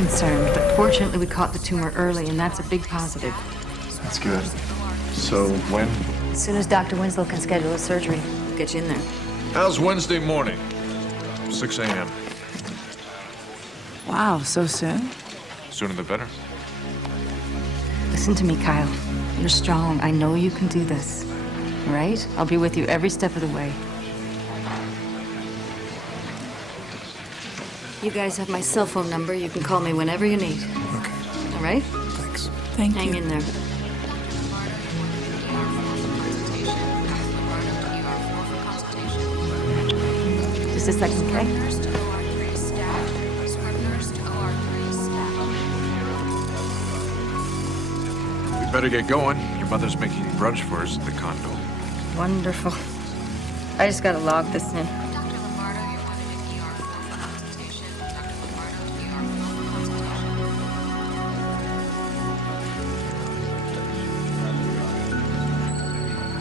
concerned, but fortunately we caught the tumor early, and that's a big positive. That's good. So when? As soon as Dr. Winslow can schedule a surgery, we'll get you in there. How's Wednesday morning? 6 a.m. Wow, so soon? Sooner the better. Listen to me, Kyle. You're strong. I know you can do this. All right? I'll be with you every step of the way. You guys have my cell phone number. You can call me whenever you need. Okay. All right? Thanks. Thank Hang you. in there. Just a second, okay? We better get going. Your mother's making brunch for us at the condo. Wonderful. I just gotta log this in.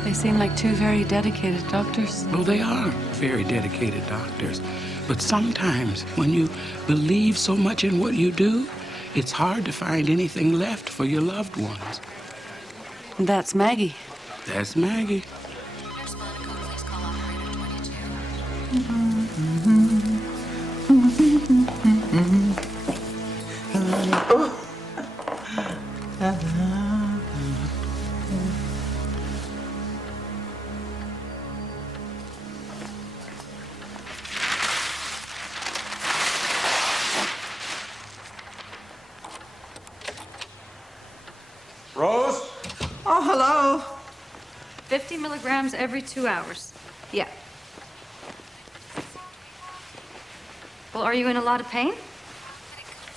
They seem like two very dedicated doctors. Well, they are very dedicated doctors. But sometimes when you believe so much in what you do, it's hard to find anything left for your loved ones. And that's Maggie. That's Maggie. Rose? Oh, hello. 50 milligrams every 2 hours. Yeah. Well, are you in a lot of pain?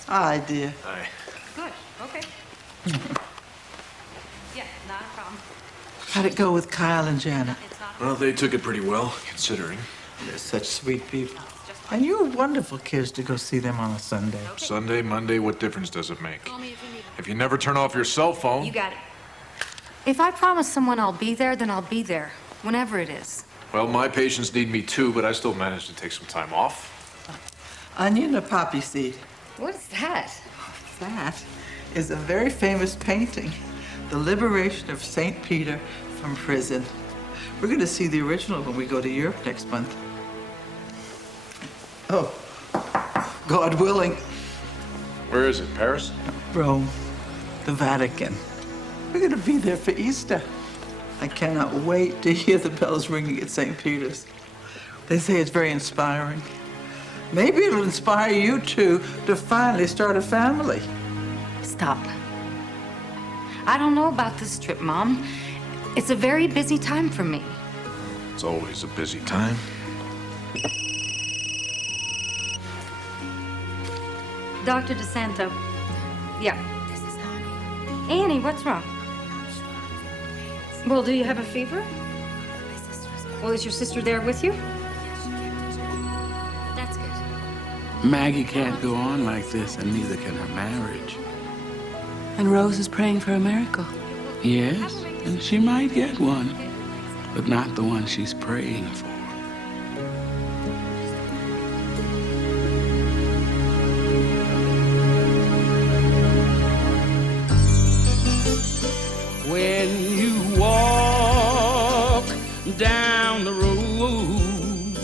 Hi, dear. Hi. Good. Okay. Yeah, not a problem. How'd it go with Kyle and Janet? It's not. Well, they took it pretty well, considering. They're such sweet people. And you're wonderful kids to go see them on a Sunday. Sunday, Monday, what difference does it make? If you never turn off your cell phone... You got it. If I promise someone I'll be there, then I'll be there, whenever it is. Well, my patients need me too, but I still managed to take some time off. Onion or poppy seed? What is that? That is a very famous painting, The Liberation of St. Peter from Prison. We're going to see the original when we go to Europe next month. Oh, God willing. Where is it, Paris? Rome, the Vatican. We're going to be there for Easter. I cannot wait to hear the bells ringing at St. Peter's. They say it's very inspiring. Maybe it'll inspire you two to finally start a family. Stop. I don't know about this trip, Mom. It's a very busy time for me. It's always a busy time. Dr. DeSanto. Yeah. Annie, what's wrong? Well, do you have a fever? Well, is your sister there with you? That's good. Maggie can't go on like this, and neither can her marriage. And Rose is praying for a miracle. Yes, and she might get one, but not the one she's praying for. When you walk down the road,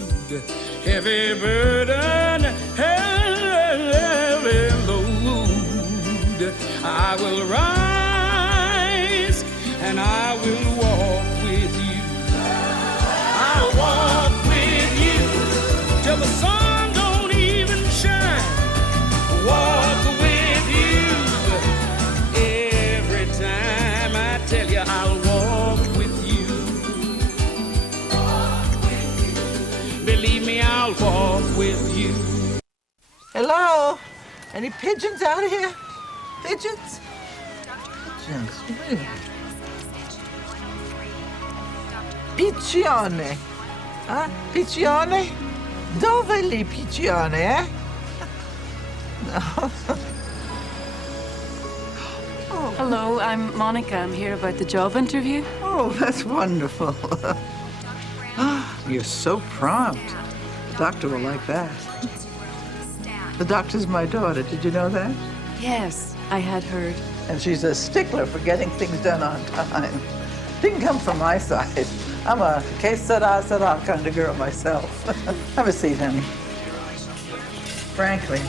heavy burden, heavy load, I will rise and I will walk with you. I'll walk with you till the sun don't even shine. Walk with you every time I tell you I'll walk with you. Believe me, I'll walk with you. Hello? Any pigeons out here? Pigeons? Pigeons. Piccione. Huh? Piccione? Dove li piccione, eh? No. Hello, I'm Monica. I'm here about the job interview. Oh, that's wonderful. You're so prompt. The doctor will like that. The doctor's my daughter. Did you know that? Yes, I had heard. And she's a stickler for getting things done on time. Didn't come from my side. I'm a que sera kind of girl myself. Have a seat, honey. Frankly,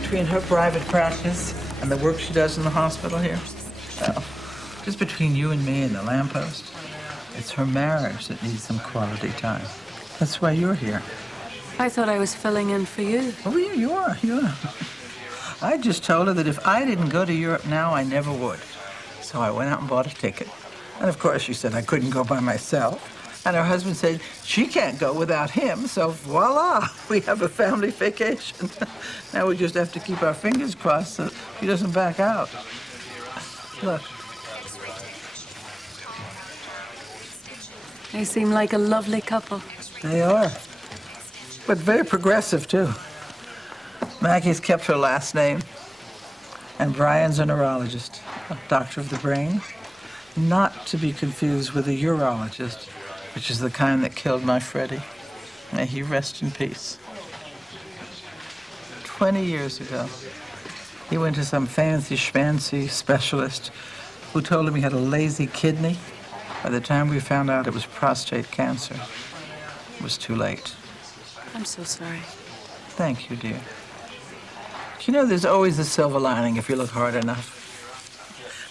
between her private practice and the work she does in the hospital here, well, just between you and me and the lamppost, it's her marriage that needs some quality time. That's why you're here. I thought I was filling in for you. Oh, yeah, you are. I just told her that if I didn't go to Europe now, I never would. So I went out and bought a ticket. And of course, she said I couldn't go by myself. And her husband said she can't go without him. So voila, we have a family vacation. Now we just have to keep our fingers crossed so he doesn't back out. Look. They seem like a lovely couple. They are. But very progressive, too. Maggie's kept her last name. And Brian's a neurologist, a doctor of the brain. Not to be confused with a urologist, which is the kind that killed my Freddie. May he rest in peace. 20 years ago, he went to some fancy schmancy specialist who told him he had a lazy kidney. By the time we found out it was prostate cancer, it was too late. I'm so sorry. Thank you, dear. You know, there's always a silver lining if you look hard enough.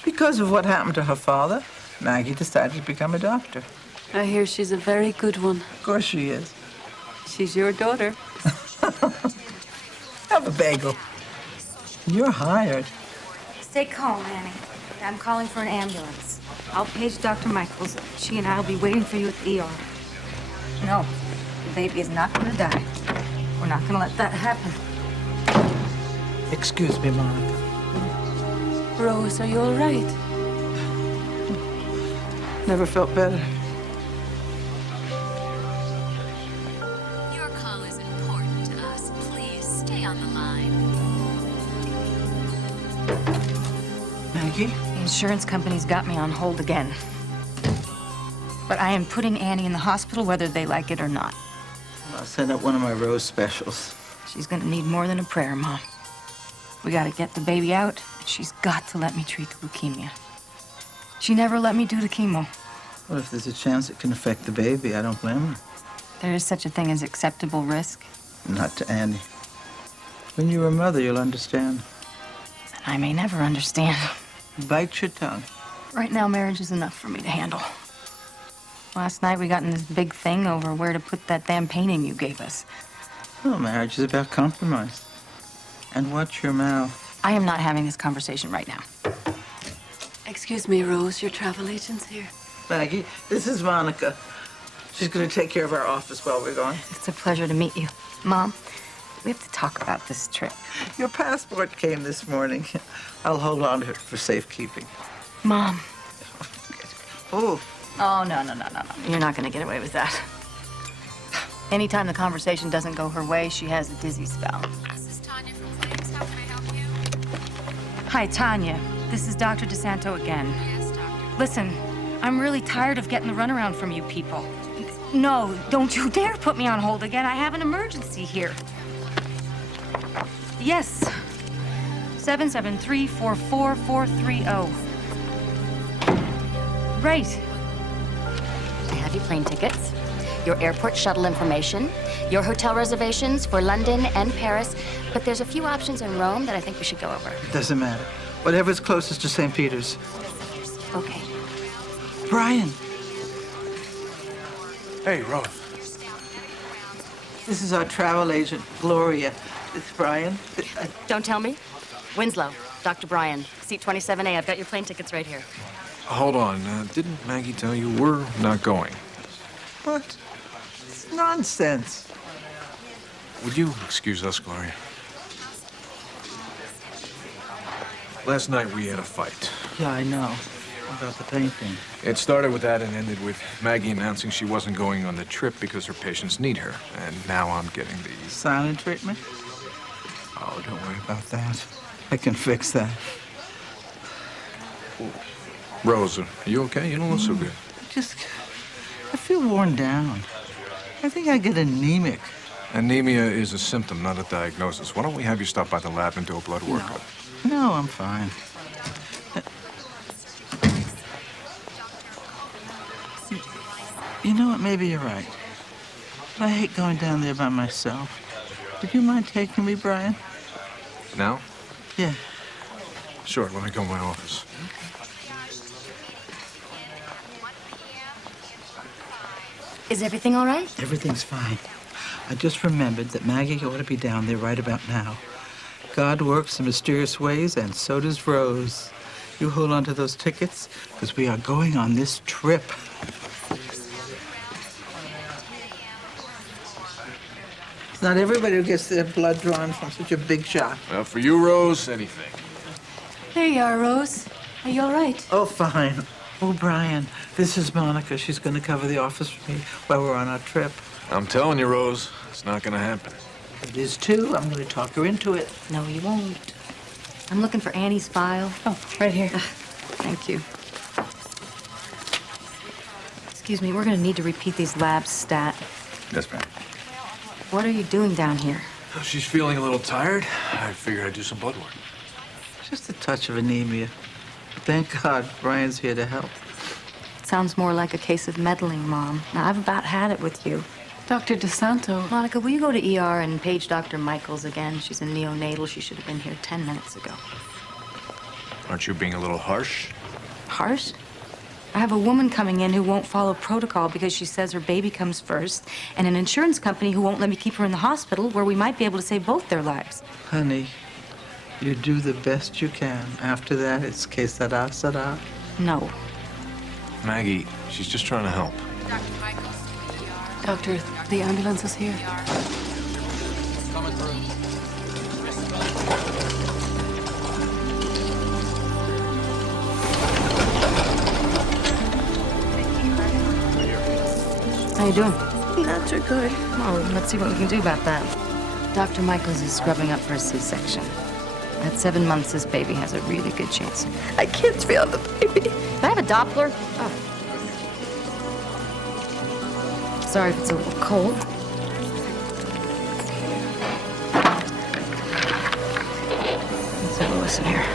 Because of what happened to her father, Maggie decided to become a doctor. I hear she's a very good one. Of course she is. She's your daughter. Have a bagel. You're hired. Stay calm, Annie. I'm calling for an ambulance. I'll page Dr. Michaels. She and I will be waiting for you at the ER. No, the baby is not going to die. We're not going to let that happen. Excuse me, Monica. Rose, are you all right? Never felt better. Your call is important to us. Please stay on the line. Maggie? The insurance company's got me on hold again. But I am putting Annie in the hospital whether they like it or not. I'll send up one of my Rose specials. She's gonna need more than a prayer, Mom. We gotta get the baby out, and she's got to let me treat the leukemia. She never let me do the chemo. Well, if there's a chance it can affect the baby, I don't blame her. There is such a thing as acceptable risk. Not to Annie. When you're a mother, you'll understand. And I may never understand. Bite your tongue. Right now, marriage is enough for me to handle. Last night, we got in this big thing over where to put that damn painting you gave us. Well, marriage is about compromise. And watch your mouth. I am not having this conversation right now. Excuse me, Rose, your travel agent's here. Maggie, this is Monica. She's going to take care of our office while we're gone. It's a pleasure to meet you. Mom, we have to talk about this trip. Your passport came this morning. I'll hold on to it for safekeeping. Mom. Oh. Oh, no. You're not going to get away with that. Anytime the conversation doesn't go her way, she has a dizzy spell. This is Tanya from Claims. How can I help you? Hi, Tanya. This is Dr. DeSanto again. Yes, doctor. Listen, I'm really tired of getting the runaround from you people. No, don't you dare put me on hold again. I have an emergency here. Yes. 773-44430. Right. I have your plane tickets, your airport shuttle information, your hotel reservations for London and Paris, but there's a few options in Rome that I think we should go over. It doesn't matter. Whatever's closest to St. Peter's. Okay. Brian, Hey, Rose. this is our travel agent, Gloria. It's Brian. Don't tell me. Winslow, Dr. Bryan, seat 27A. I've got your plane tickets right here. Hold on. Didn't Maggie tell you we're not going? What? It's nonsense. Would you excuse us, Gloria? Last night we had a fight. Yeah, I know. About the painting. It started with that and ended with Maggie announcing she wasn't going on the trip because her patients need her. And now I'm getting the... Silent treatment? Oh, don't worry about that. I can fix that. Rose, are you okay? You don't look so good. I feel worn down. I think I get anemic Anemia is a symptom, not a diagnosis. Why don't we have you stop by the lab and do a blood workup? No, I'm fine. You know what? Maybe you're right. But I hate going down there by myself. Would you mind taking me, Brian? Now? Yeah. Sure, let me go in my office. Is everything all right? Everything's fine. I just remembered that Maggie ought to be down there right about now. God works in mysterious ways, and so does Rose. You hold on to those tickets, because we are going on this trip. It's not everybody who gets their blood drawn from such a big shot. Well, for you, Rose, anything. There you are, Rose. Are you all right? Oh, fine. Oh, Brian, this is Monica. She's going to cover the office for me while we're on our trip. I'm telling you, Rose, it's not gonna happen. It is, too. I'm going to talk her into it. No, you won't. I'm looking for Annie's file. Oh, right here. Thank you. Excuse me, we're gonna need to repeat these labs stat. Yes, ma'am. What are you doing down here? Oh, she's feeling a little tired. I figured I'd do some blood work. Just a touch of anemia. Thank God Brian's here to help. Sounds more like a case of meddling, Mom. Now, I've about had it with you. Dr. DeSanto. Monica, will you go to ER and page Dr. Michaels again? She's in neonatal. She should have been here 10 minutes ago. Aren't you being a little harsh? Harsh? I have a woman coming in who won't follow protocol because she says her baby comes first, and an insurance company who won't let me keep her in the hospital where we might be able to save both their lives. Honey, you do the best you can. After that, it's que sera, sera. No. Maggie, she's just trying to help. Doctor, the ambulance is here. How you doing? Not too good. Well, let's see what we can do about that. Dr. Michaels is scrubbing up for a C-section. At 7 months, this baby has a really good chance. I can't feel the baby. Can I have a Doppler? Oh. Sorry if it's a little cold. Let's have a listen here.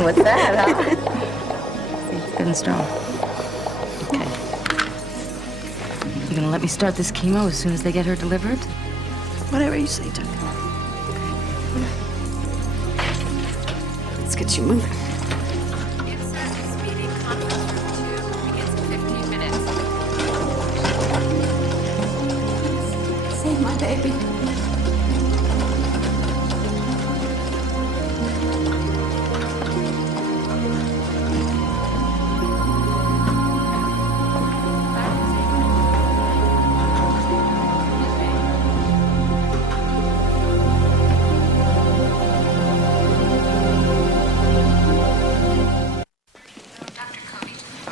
What's that, huh? It's good and strong. Okay. You gonna let me start this chemo as soon as they get her delivered? Whatever you say, Doc. Let's get you moving. In-service meeting, conference room 2, begins in 15 minutes. Save my baby.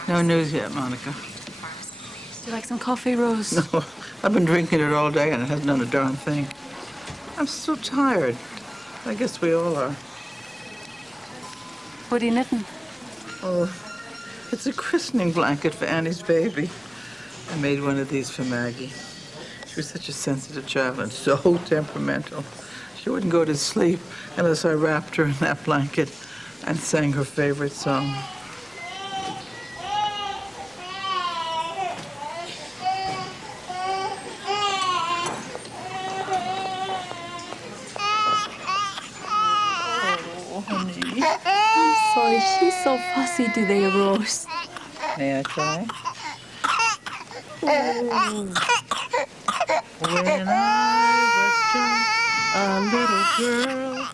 No news yet, Monica. Would you like some coffee, Rose? No, I've been drinking it all day and it hasn't done a darn thing. I'm so tired. I guess we all are. What are you knitting? Oh, it's a christening blanket for Annie's baby. I made one of these for Maggie. She was such a sensitive child and so temperamental. She wouldn't go to sleep unless I wrapped her in that blanket and sang her favorite song. Sorry, she's so fussy today, Rose. May I try? When I was just a little girl,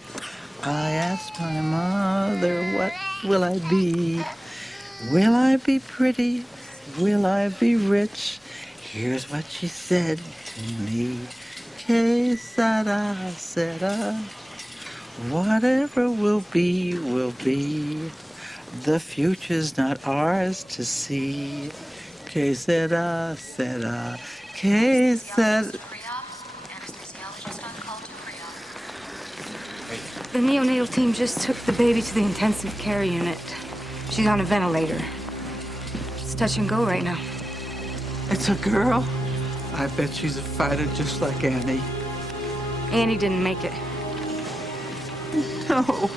I asked my mother, what will I be? Will I be pretty? Will I be rich? Here's what she said to me. Que sera, sera. Whatever will be, will be. The future's not ours to see. Que sera, sera. Que sera. The neonatal team just took the baby to the intensive care unit. She's on a ventilator. It's touch and go right now. It's a girl? I bet she's a fighter just like Annie. Annie didn't make it. No.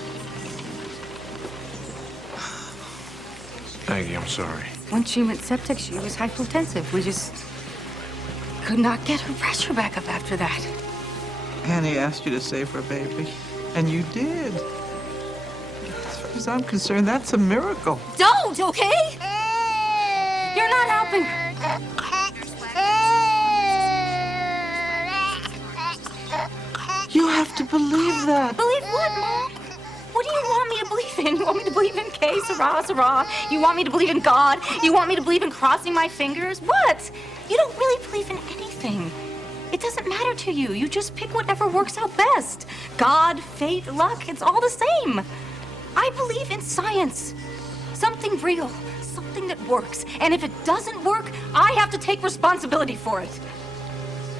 Maggie, I'm sorry. Once she went septic, she was hypotensive. We just could not get her pressure back up after that. Annie asked you to save her baby, and you did. As far as I'm concerned, that's a miracle. Don't, okay? You're not helping. You have to believe that. Believe what, Mom? What do you want me to believe in? You want me to believe in K, Sarah, Sarah? You want me to believe in God? You want me to believe in crossing my fingers? What? You don't really believe in anything. It doesn't matter to you. You just pick whatever works out best. God, fate, luck, it's all the same. I believe in science. Something real, something that works. And if it doesn't work, I have to take responsibility for it.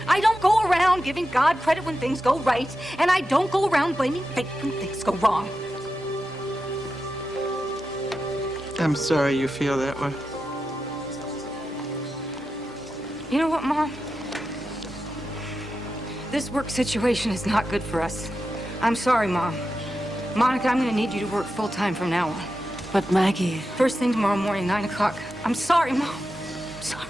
I don't go around giving God credit when things go right, and I don't go around blaming fate when things go wrong. I'm sorry you feel that way. You know what, Mom? This work situation is not good for us. I'm sorry, Mom. Monica, I'm gonna need you to work full-time from now on. But Maggie... First thing tomorrow morning, 9 o'clock. I'm sorry, Mom. I'm sorry.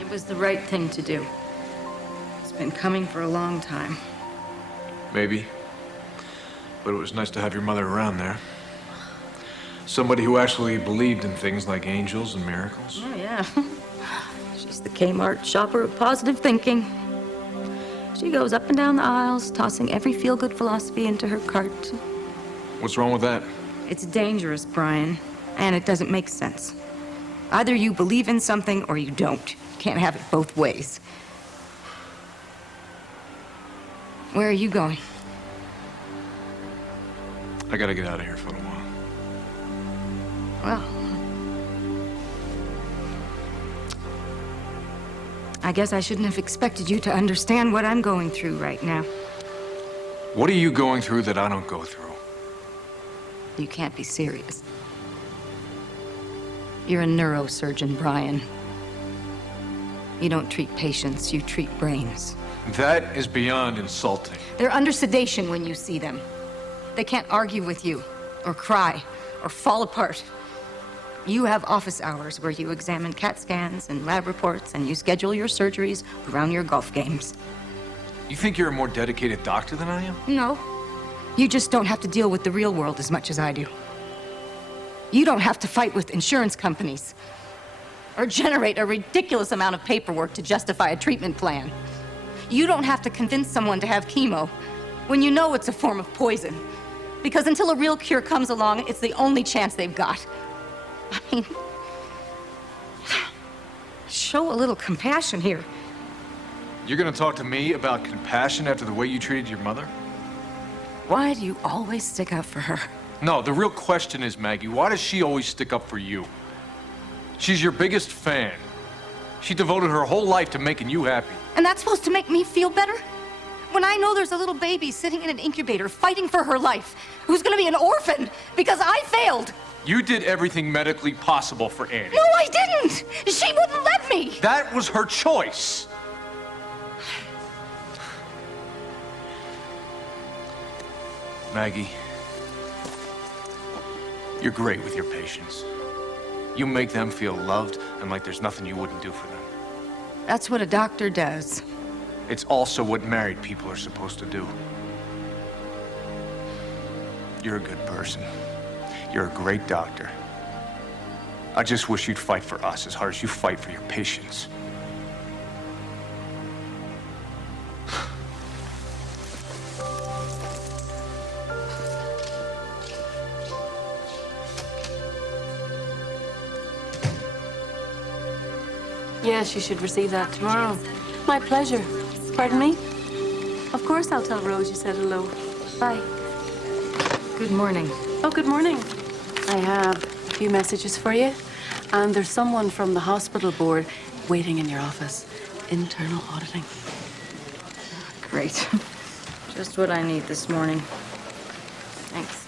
It was the right thing to do. It's been coming for a long time. Maybe. But it was nice to have your mother around there. Somebody who actually believed in things like angels and miracles. Oh, yeah. She's the Kmart shopper of positive thinking. She goes up and down the aisles, tossing every feel-good philosophy into her cart. What's wrong with that? It's dangerous, Brian, and it doesn't make sense. Either you believe in something or you don't. You can't have it both ways. Where are you going? I gotta get out of here for a while. Well, I guess I shouldn't have expected you to understand what I'm going through right now. What are you going through that I don't go through? You can't be serious. You're a neurosurgeon, Brian. You don't treat patients, you treat brains. That is beyond insulting. They're under sedation when you see them. They can't argue with you, or cry, or fall apart. You have office hours where you examine CAT scans and lab reports, and you schedule your surgeries around your golf games. You think you're a more dedicated doctor than I am? No. You just don't have to deal with the real world as much as I do. You don't have to fight with insurance companies, or generate a ridiculous amount of paperwork to justify a treatment plan. You don't have to convince someone to have chemo when you know it's a form of poison. Because until a real cure comes along, it's the only chance they've got. I mean, show a little compassion here. You're gonna talk to me about compassion after the way you treated your mother? Why do you always stick up for her? No, the real question is, Maggie, why does she always stick up for you? She's your biggest fan. She devoted her whole life to making you happy. And that's supposed to make me feel better? When I know there's a little baby sitting in an incubator fighting for her life, who's gonna be an orphan because I failed. You did everything medically possible for Annie. No, I didn't! She wouldn't let me! That was her choice. Maggie, you're great with your patients. You make them feel loved and like there's nothing you wouldn't do for them. That's what a doctor does. It's also what married people are supposed to do. You're a good person. You're a great doctor. I just wish you'd fight for us as hard as you fight for your patients. Yes, you should receive that tomorrow. My pleasure. Pardon me? Of course I'll tell Rose you said hello. Bye. Good morning. Oh, good morning. I have a few messages for you. And there's someone from the hospital board waiting in your office. Internal auditing. Great. Just what I need this morning. Thanks.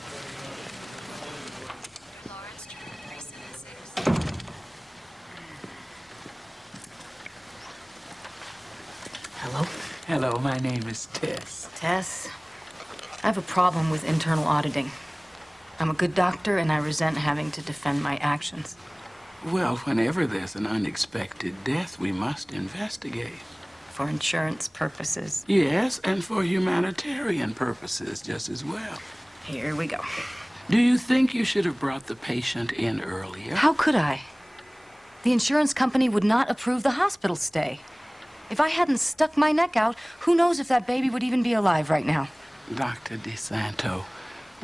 Hello? Hello, my name is Tess. Tess, I have a problem with internal auditing. I'm a good doctor, and I resent having to defend my actions. Well, whenever there's an unexpected death, we must investigate. For insurance purposes. Yes, and for humanitarian purposes just as well. Here we go. Do you think you should have brought the patient in earlier? How could I? The insurance company would not approve the hospital stay. If I hadn't stuck my neck out, who knows if that baby would even be alive right now? Dr. DeSanto,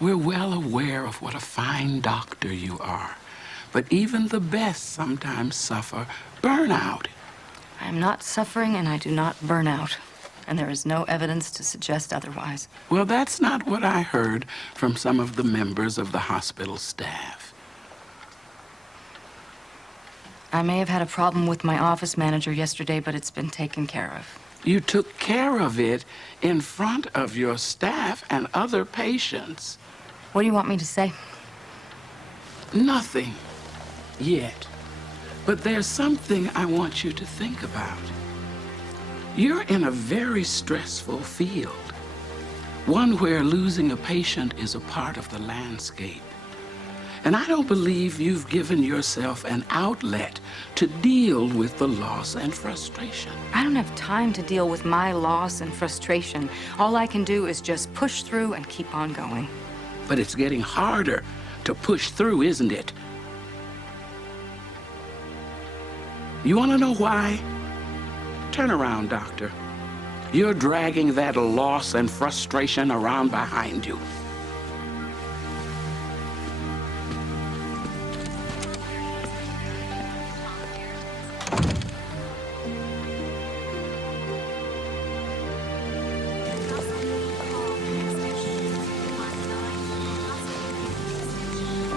we're well aware of what a fine doctor you are. But even the best sometimes suffer burnout. I am not suffering, and I do not burn out. And there is no evidence to suggest otherwise. Well, that's not what I heard from some of the members of the hospital staff. I may have had a problem with my office manager yesterday, but it's been taken care of. You took care of it in front of your staff and other patients. What do you want me to say? Nothing yet. But there's something I want you to think about. You're in a very stressful field, one where losing a patient is a part of the landscape. And I don't believe you've given yourself an outlet to deal with the loss and frustration. I don't have time to deal with my loss and frustration. All I can do is just push through and keep on going. But it's getting harder to push through, isn't it? You want to know why? Turn around, doctor. You're dragging that loss and frustration around behind you.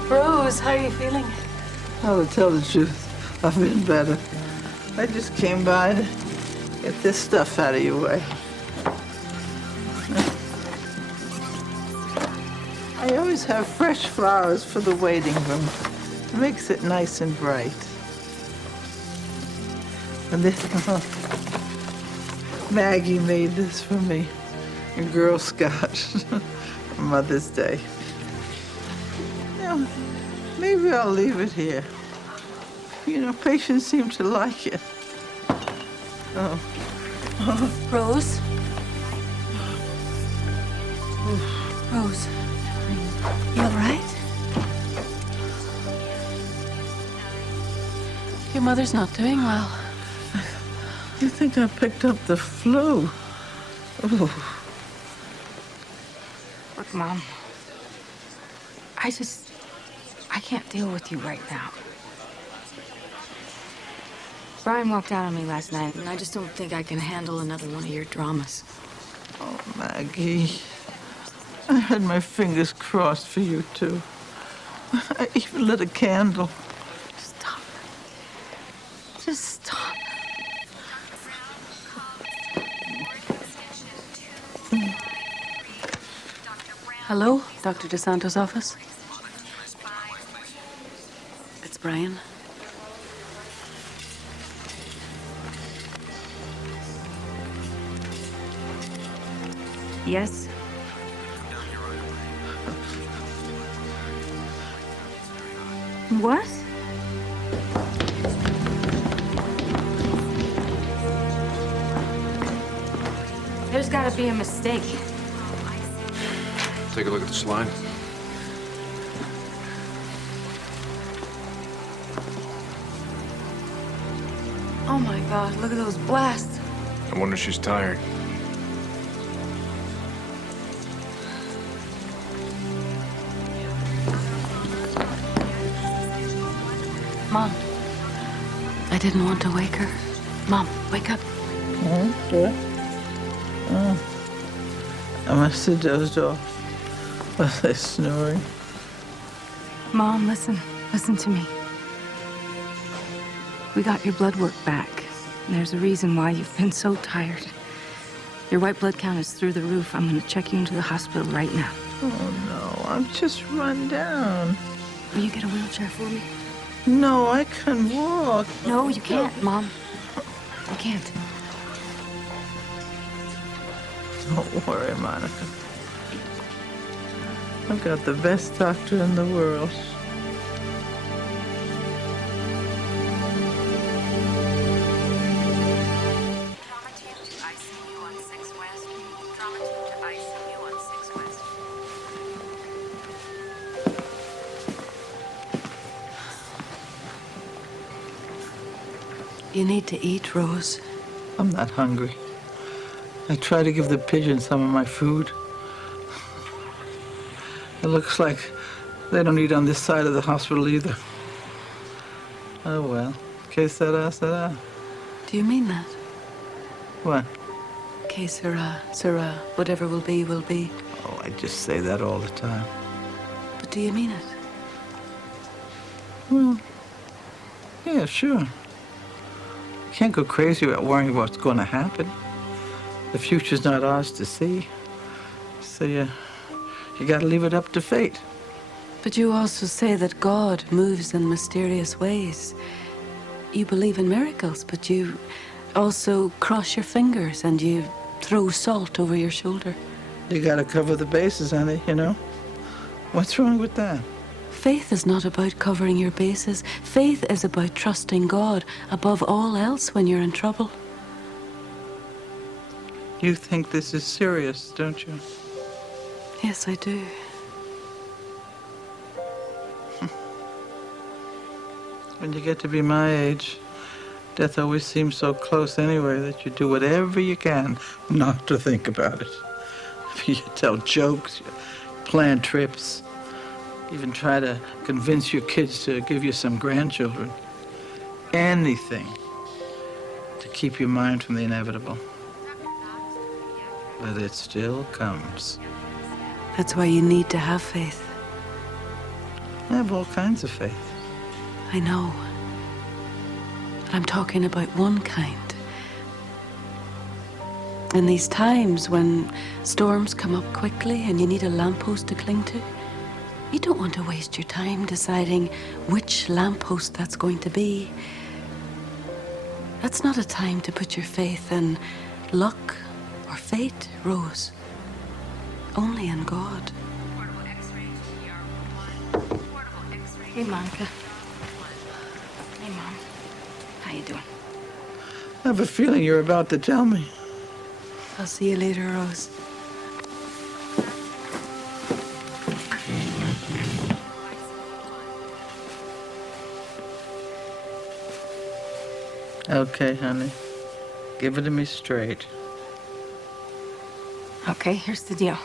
Rose, how are you feeling? Oh, to tell the truth, I've been better. I just came by to get this stuff out of your way. I always have fresh flowers for the waiting room. It makes it nice and bright. And this, Maggie made this for me, a Girl Scout, for Mother's Day. Now, maybe I'll leave it here. You know, patients seem to like it. Oh. Rose? Rose, you all right? Your mother's not doing well. You think I picked up the flu? Oh. Look, Mom, I can't deal with you right now. Brian walked out on me last night, and I just don't think I can handle another one of your dramas. Oh, Maggie. I had my fingers crossed for you, too. I even lit a candle. Stop. Just stop. Hello, Dr. DeSanto's office. It's Brian. Yes? What? There's gotta be a mistake. Take a look at the slide. Oh my God, look at those blasts. I wonder if she's tired. Mom, I didn't want to wake her. Mom, wake up. What? Oh. I must have dozed off. Was I snoring? Mom, listen. Listen to me. We got your blood work back. And there's a reason why you've been so tired. Your white blood count is through the roof. I'm going to check you into the hospital right now. Oh, no. I'm just run down. Will you get a wheelchair for me? No, I can walk. No, you can't, Mom. You can't. Don't worry, Monica. I've got the best doctor in the world. Trauma team to ICU on 6 West. Trauma team to ICU on 6 West. You need to eat, Rose. I'm not hungry. I try to give the pigeons some of my food. It looks like they don't eat on this side of the hospital either. Oh, well. Que sera, sera. Do you mean that? What? Que sera, sera. Whatever will be, will be. Oh, I just say that all the time. But do you mean it? Well, yeah, sure. Can't go crazy about worrying about what's going to happen. The future's not ours to see. So you got to leave it up to fate. But you also say that God moves in mysterious ways. You believe in miracles, but you also cross your fingers and you throw salt over your shoulder. You got to cover the bases, honey, you know? What's wrong with that? Faith is not about covering your bases. Faith is about trusting God above all else when you're in trouble. You think this is serious, don't you? Yes, I do. When you get to be my age, death always seems so close anyway that you do whatever you can not to think about it. You tell jokes, you plan trips, even try to convince your kids to give you some grandchildren. Anything to keep your mind from the inevitable. But it still comes. That's why you need to have faith. I have all kinds of faith. I know. But I'm talking about one kind. In these times when storms come up quickly and you need a lamppost to cling to, you don't want to waste your time deciding which lamppost that's going to be. That's not a time to put your faith in luck or fate, Rose. Only in God. Hey, Monica. Hey, Mom. How you doing? I have a feeling you're about to tell me. I'll see you later, Rose. Okay, honey. Give it to me straight. Okay, here's the deal.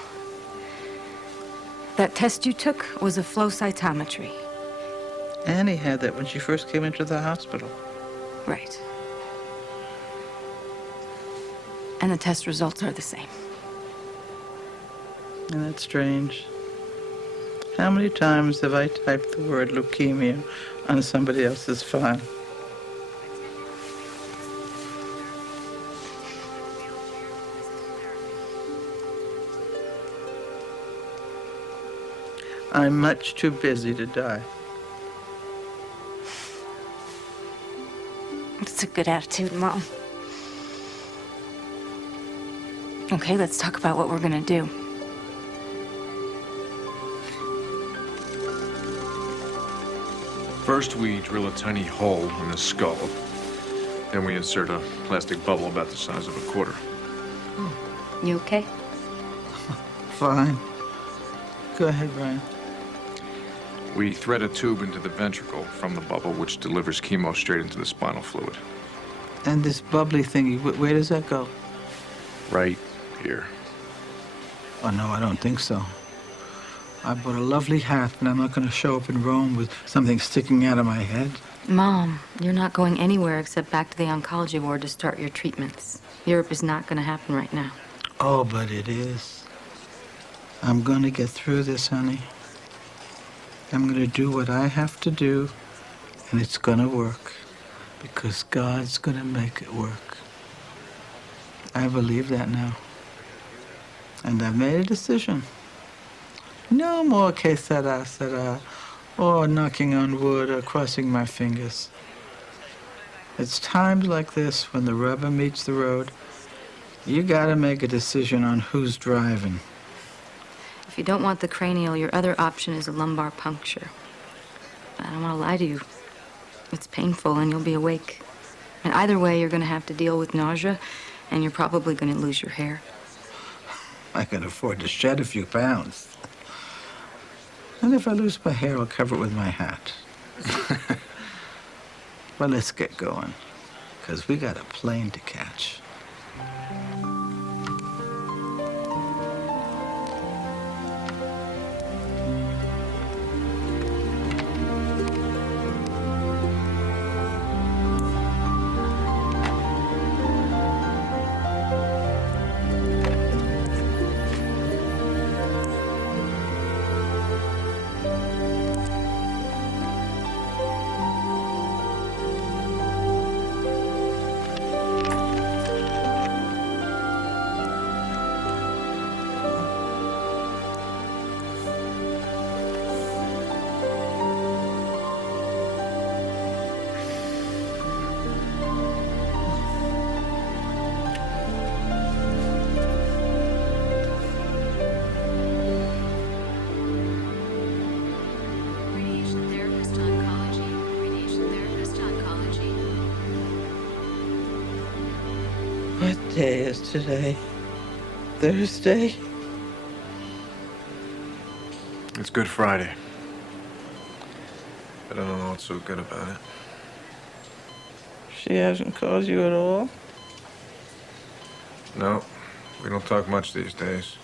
That test you took was a flow cytometry. Annie had that when she first came into the hospital. Right. And the test results are the same. Isn't that strange? How many times have I typed the word leukemia on somebody else's file? I'm much too busy to die. That's a good attitude, Mom. Okay, let's talk about what we're gonna do. First, we drill a tiny hole in the skull. Then we insert a plastic bubble about the size of a quarter. You okay? Fine. Go ahead, Brian. We thread a tube into the ventricle from the bubble, which delivers chemo straight into the spinal fluid. And this bubbly thingy, where does that go? Right here. Oh, no, I don't think so. I bought a lovely hat, and I'm not going to show up in Rome with something sticking out of my head. Mom, you're not going anywhere except back to the oncology ward to start your treatments. Europe is not going to happen right now. Oh, but it is. I'm going to get through this, honey. I'm going to do what I have to do, and it's going to work, because God's going to make it work. I believe that now. And I've made a decision. No more que sera, or knocking on wood or crossing my fingers. It's times like this when the rubber meets the road. You gotta make a decision on who's driving. If you don't want the cranial, your other option is a lumbar puncture. I don't want to lie to you. It's painful and you'll be awake. And either way, you're going to have to deal with nausea, and you're probably going to lose your hair. I can afford to shed a few pounds. And if I lose my hair, I'll cover it with my hat. But let's get going, because we got a plane to catch. What day is today? Thursday? It's Good Friday. I don't know what's so good about it. She hasn't called you at all? No, we don't talk much these days.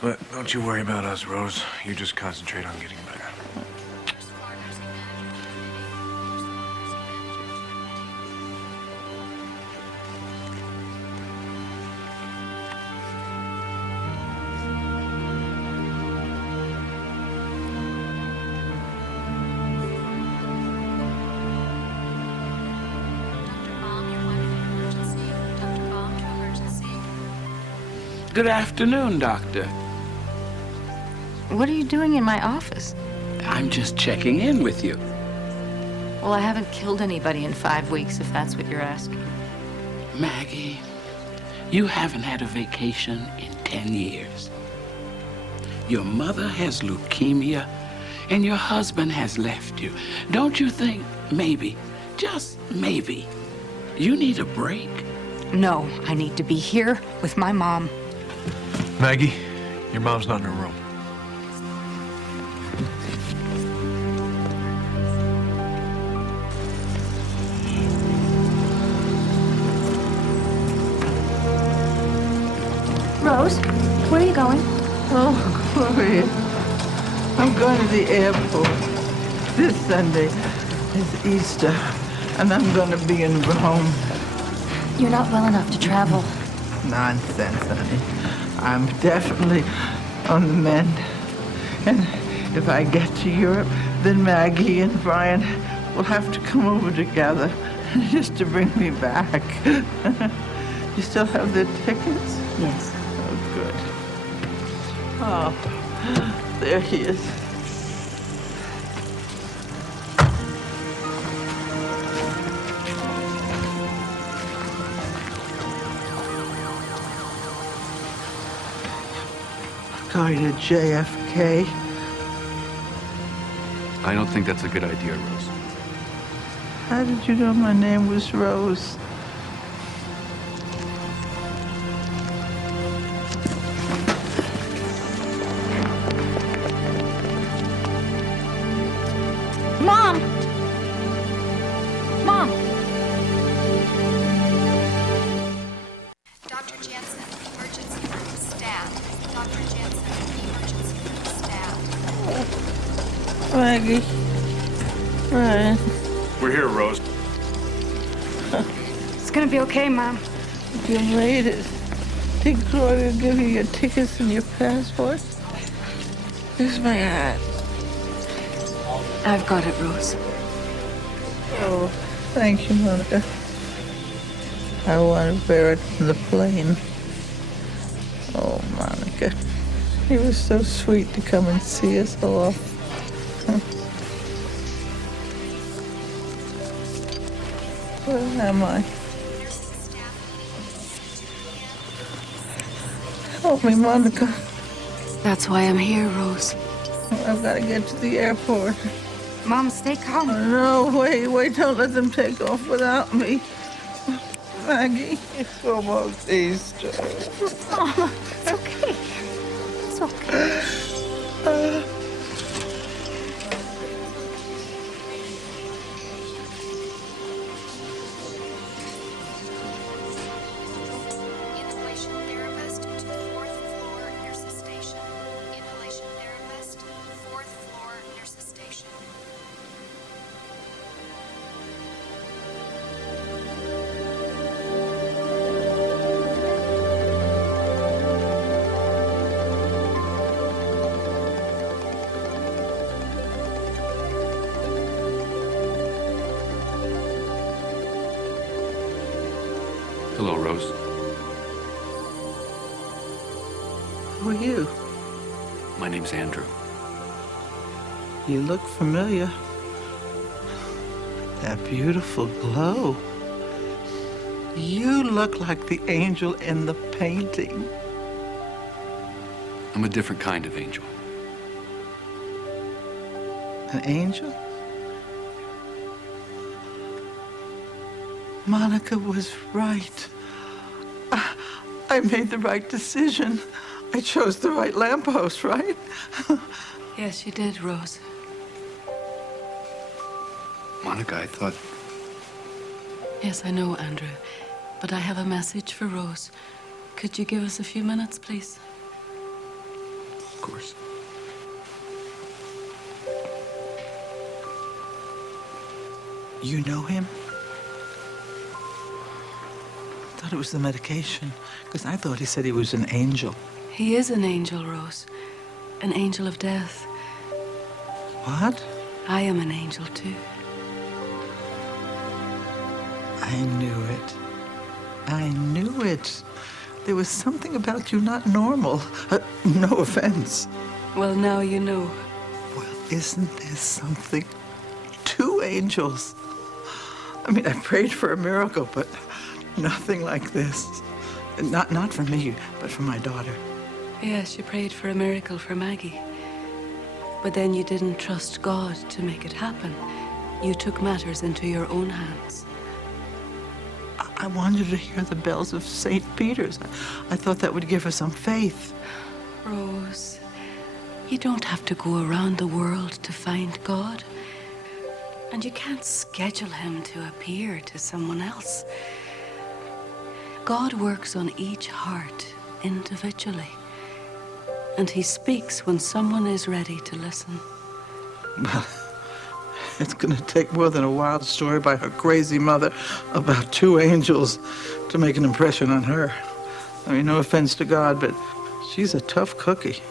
But don't you worry about us, Rose. You just concentrate on getting better. Good afternoon, Doctor. What are you doing in my office? I'm just checking in with you. Well, I haven't killed anybody in 5 weeks, if that's what you're asking. Maggie, you haven't had a vacation in 10 years. Your mother has leukemia, and your husband has left you. Don't you think maybe, just maybe, you need a break? No, I need to be here with my mom. Maggie, your mom's not in her room. Rose, where are you going? Oh, Gloria. I'm going to the airport. This Sunday is Easter, and I'm going to be in Rome. You're not well enough to travel. Nonsense, honey. I'm definitely on the mend. And if I get to Europe, then Maggie and Brian will have to come over together just to bring me back. You still have the tickets? Yes. Oh, good. Oh, there he is. Going to JFK. I don't think that's a good idea, Rose. How did you know my name was Rose? Mom! Mom! Dr. Jensen, emergency room, staff. Dr. Jensen, emergency Maggie. Ryan. We're here, Rose. It's gonna be okay, Mom. You made it. Did Gloria give you your tickets and your passport? Here's my hat. I've got it, Rose. Oh, thank you, Monica. I want to wear it on the plane. Oh, Monica. You were so sweet to come and see us off. Where am I? Help me, Monica. That's why I'm here, Rose. I've got to get to the airport. Mom, stay calm. Oh, no, wait, don't let them take off without me. Maggie, it's almost Easter. Mom, it's okay. It's okay. Inhalation therapist to 4th floor nurses station. Inhalation therapist, 4th floor nurses station. Hello, Rose. Who are you? My name's Andrew. You look familiar. That beautiful glow. You look like the angel in the painting. I'm a different kind of angel. An angel? Monica was right. I made the right decision. I chose the right lamppost, right? Yes, you did, Rose. Monica, I thought... Yes, I know, Andrew. But I have a message for Rose. Could you give us a few minutes, please? Of course. You know him? I thought it was the medication, because I thought he said he was an angel. He is an angel, Rose. An angel of death. What? I am an angel, too. I knew it. I knew it. There was something about you not normal. No offense. Well, now you know. Well, isn't there something? Two angels. I mean, I prayed for a miracle, but nothing like this. Not for me, but for my daughter. Yes, you prayed for a miracle for Maggie. But then you didn't trust God to make it happen. You took matters into your own hands. I wanted to hear the bells of St. Peter's. I thought that would give her some faith. Rose, you don't have to go around the world to find God. And you can't schedule him to appear to someone else. God works on each heart individually. And he speaks when someone is ready to listen. Well, it's going to take more than a wild story by her crazy mother about two angels to make an impression on her. I mean, no offense to God, but she's a tough cookie.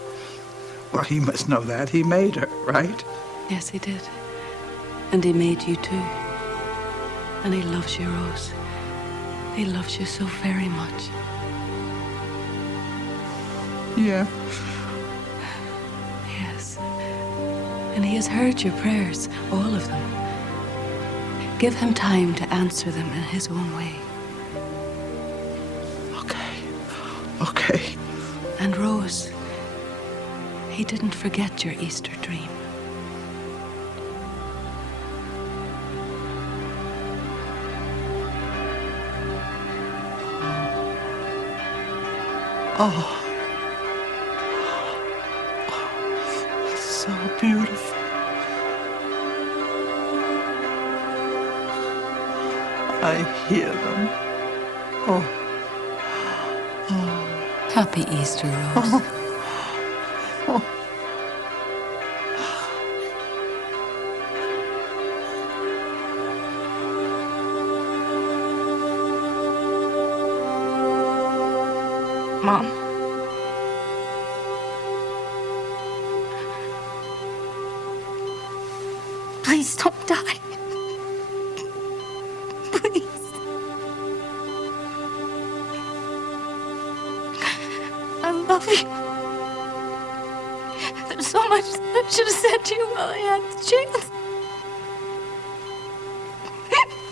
Well, he must know that. He made her, right? Yes, he did. And he made you too. And he loves you, Rose. He loves you so very much. Yeah. Yes. And he has heard your prayers, all of them. Give him time to answer them in his own way. Okay. And Rose, he didn't forget your Easter dream. Oh. It's so beautiful. I hear them. Oh. Happy Easter, Rose. Mom. Please don't die. Please. I love you. There's so much that I should have said to you while I had the chance.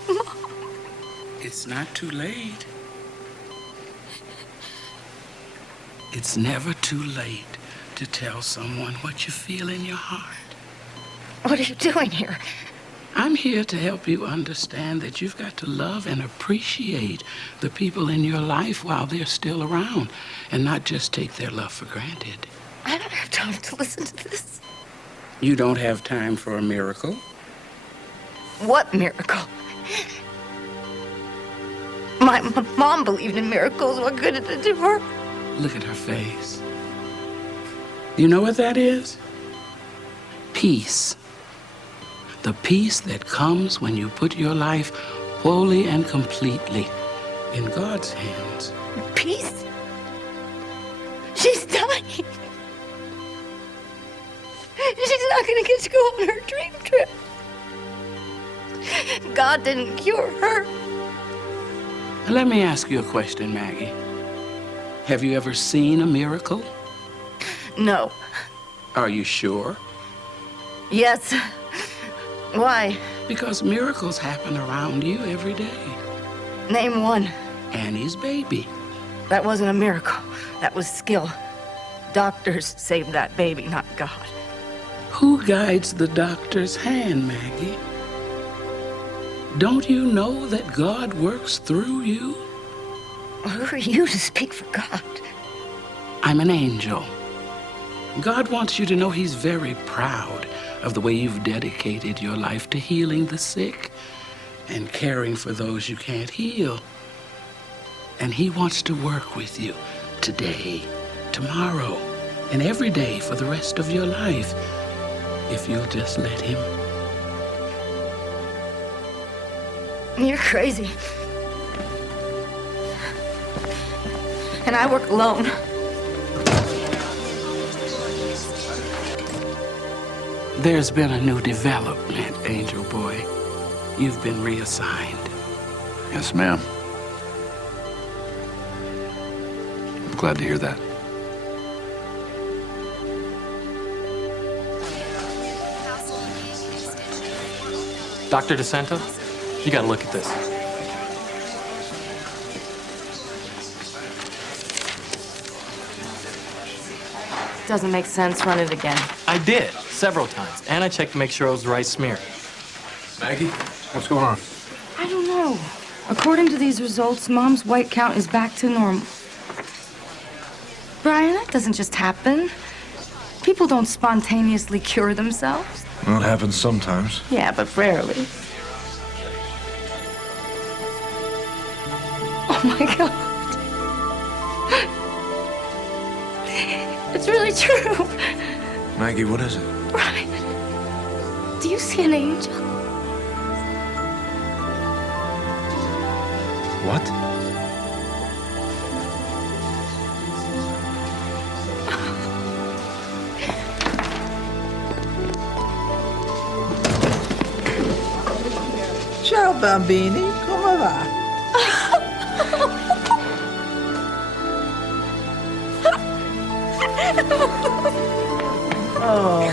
Mom. It's not too late. It's never too late to tell someone what you feel in your heart. What are you doing here? I'm here to help you understand that you've got to love and appreciate the people in your life while they're still around, and not just take their love for granted. I don't have time to listen to this. You don't have time for a miracle? What miracle? My mom believed in miracles. What good did it do her? Look at her face. You know what that is? Peace. The peace that comes when you put your life wholly and completely in God's hands. Peace? She's dying. She's not gonna get to go on her dream trip. God didn't cure her. Let me ask you a question, Maggie. Have you ever seen a miracle? No. Are you sure? Yes. Why? Because miracles happen around you every day. Name one. Annie's baby. That wasn't a miracle. That was skill. Doctors saved that baby, not God. Who guides the doctor's hand, Maggie? Don't you know that God works through you? Who are you to speak for God? I'm an angel. God wants you to know He's very proud of the way you've dedicated your life to healing the sick and caring for those you can't heal. And He wants to work with you today, tomorrow, and every day for the rest of your life, if you'll just let Him. You're crazy. And I work alone. There's been a new development, Angel Boy. You've been reassigned. Yes, ma'am. I'm glad to hear that. Dr. DeSanto, you gotta look at this. Doesn't make sense. Run it again. I did, several times, and I checked to make sure it was the right smear. Maggie, what's going on? I don't know. According to these results, Mom's white count is back to normal. Brian, that doesn't just happen. People don't spontaneously cure themselves. Well, it happens sometimes. Yeah, but rarely. Oh my God. It's really true. Maggie, what is it? Brian, do you see an angel? What? Ciao bambini, come va? Oh.